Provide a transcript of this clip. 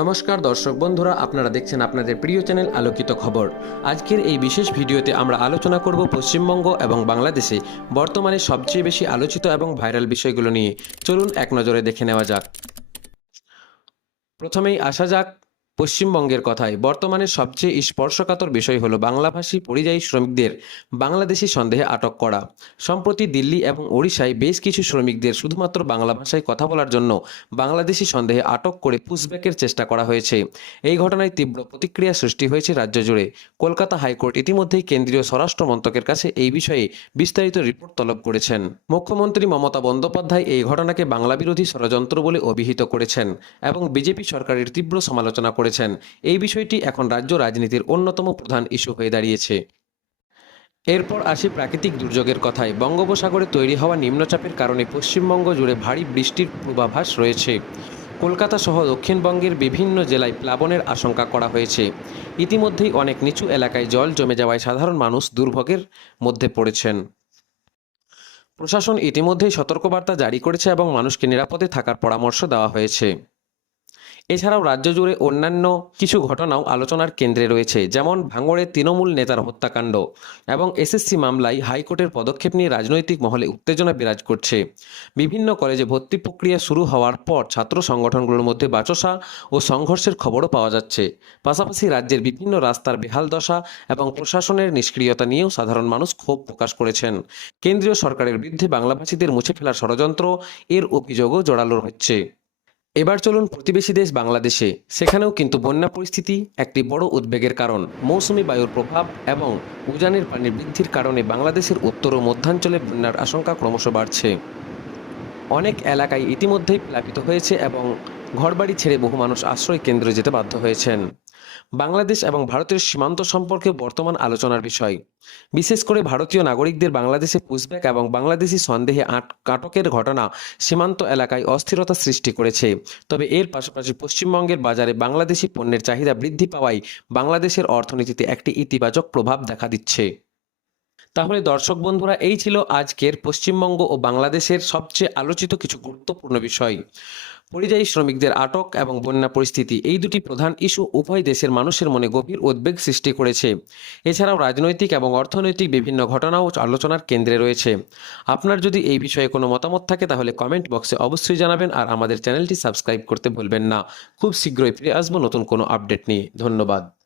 নমস্কার দর্শক বন্ধুরা, আপনারা দেখছেন আপনাদের প্রিয় চ্যানেল আলোকিত খবর। আজকের এই বিশেষ ভিডিওতে আমরা আলোচনা করব পশ্চিমবঙ্গ এবং বাংলাদেশে বর্তমানে সবচেয়ে বেশি আলোচিত এবং ভাইরাল বিষয়গুলো নিয়ে। চলুন এক নজরে দেখে নেওয়া যাক। প্রথমেই আসা যাক পশ্চিমবঙ্গের কথায়, বর্তমানে সবচেয়ে স্পর্শকাতর বিষয় হলো বাংলাভাষী পরিযায়ী শ্রমিকদের বাংলাদেশি সন্দেহে আটক করা। সম্প্রতি দিল্লি এবং ওড়িশায় বেশ কিছু শ্রমিকদের শুধুমাত্র বাংলা ভাষায় কথা বলার জন্য বাংলাদেশি সন্দেহে আটক করে পুশব্যাকের চেষ্টা করা হয়েছে। এই ঘটনায় তীব্র প্রতিক্রিয়া সৃষ্টি হয়েছে রাজ্য জুড়ে। কলকাতা হাইকোর্ট ইতিমধ্যেই কেন্দ্রীয় স্বরাষ্ট্র মন্ত্রকের কাছে এই বিষয়ে বিস্তারিত রিপোর্ট তলব করেছেন। মুখ্যমন্ত্রী মমতা বন্দ্যোপাধ্যায় এই ঘটনাকে বাংলা বিরোধী ষড়যন্ত্র বলে অভিহিত করেছেন এবং বিজেপি সরকারের তীব্র সমালোচনা করেছেন। এই বিষয়টি এখন রাজ্য রাজনীতির অন্যতম প্রধান ইস্যু হয়ে দাঁড়িয়েছে। এরপর আসি প্রাকৃতিক দুর্যোগের কথায়। বঙ্গোপসাগরে তৈরি হওয়া নিম্নচাপের কারণে পশ্চিমবঙ্গ জুড়ে ভারী বৃষ্টির পূর্বাভাস রয়েছে। কলকাতা সহ দক্ষিণবঙ্গের বিভিন্ন জেলায় প্লাবনের আশঙ্কা করা হয়েছে। ইতিমধ্যেই অনেক নিচু এলাকায় জল জমে যাওয়ায় সাধারণ মানুষ দুর্ভোগের মধ্যে পড়েছেন। প্রশাসন ইতিমধ্যেই সতর্কবার্তা জারি করেছে এবং মানুষকে নিরাপদে থাকার পরামর্শ দেওয়া হয়েছে। এছাড়াও রাজ্য জুড়ে অন্যান্য কিছু ঘটনাও আলোচনার কেন্দ্রে রয়েছে, যেমন ভাঙড়ে তৃণমূল নেতার হত্যাকাণ্ড এবং এসএসসি মামলায় হাইকোর্টের পদক্ষেপ নিয়ে রাজনৈতিক মহলে উত্তেজনা বিরাজ করছে। বিভিন্ন কলেজে ভর্তি প্রক্রিয়া শুরু হওয়ার পর ছাত্র সংগঠনগুলোর মধ্যে বাচসা ও সংঘর্ষের খবরও পাওয়া যাচ্ছে। পাশাপাশি রাজ্যের বিভিন্ন রাস্তার বেহাল দশা এবং প্রশাসনের নিষ্ক্রিয়তা নিয়েও সাধারণ মানুষ ক্ষোভ প্রকাশ করেছেন। কেন্দ্রীয় সরকারের বিরুদ্ধে বাংলাভাষীদের মুছে ফেলার ষড়যন্ত্র এর অভিযোগও জোরালো হচ্ছে। এবার চলুন প্রতিবেশী দেশ বাংলাদেশে। সেখানেও কিন্তু বন্যা পরিস্থিতি একটি বড় উদ্বেগের কারণ। মৌসুমি বায়ুর প্রভাব এবং উজানের পানির বৃদ্ধির কারণে বাংলাদেশের উত্তর ও মধ্যাঞ্চলে বন্যার আশঙ্কা ক্রমশ বাড়ছে। অনেক এলাকায় ইতিমধ্যেই প্লাবিত হয়েছে এবং ঘরবাড়ি ছেড়ে বহু মানুষ আশ্রয় কেন্দ্রে যেতে বাধ্য হয়েছেন। বাংলাদেশ এবং ভারতের সীমান্ত সম্পর্কে বর্তমান আলোচনার বিষয়। বিশেষ করে ভারতীয় নাগরিকদের বাংলাদেশে পুষব্যাক এবং বাংলাদেশি সন্দেহে আট- আটকের ঘটনা সীমান্ত এলাকায় অস্থিরতা সৃষ্টি করেছে। তবে এর পাশাপাশি পশ্চিমবঙ্গের বাজারে বাংলাদেশি পণ্যের চাহিদা বৃদ্ধি পাওয়ায় বাংলাদেশের অর্থনীতিতে একটি ইতিবাচক প্রভাব দেখা দিচ্ছে। তাহলে দর্শক বন্ধুরা, এই ছিল আজকের পশ্চিমবঙ্গ ও বাংলাদেশের সবচেয়ে আলোচিত কিছু গুরুত্বপূর্ণ বিষয়। পরিযায়ী শ্রমিকদের আটক এবং বন্যা পরিস্থিতি, এই দুটি প্রধান ইস্যু উভয় দেশের মানুষের মনে গভীর উদ্বেগ সৃষ্টি করেছে। এছাড়াও রাজনৈতিক এবং অর্থনৈতিক বিভিন্ন ঘটনাও আলোচনার কেন্দ্রে রয়েছে। আপনার যদি এই বিষয়ে কোনো মতামত থাকে, তাহলে কমেন্ট বক্সে অবশ্যই জানাবেন আর আমাদের চ্যানেলটি সাবস্ক্রাইব করতে ভুলবেন না। খুব শীঘ্রই ফিরে আসব নতুন কোনো আপডেট নিয়ে। ধন্যবাদ।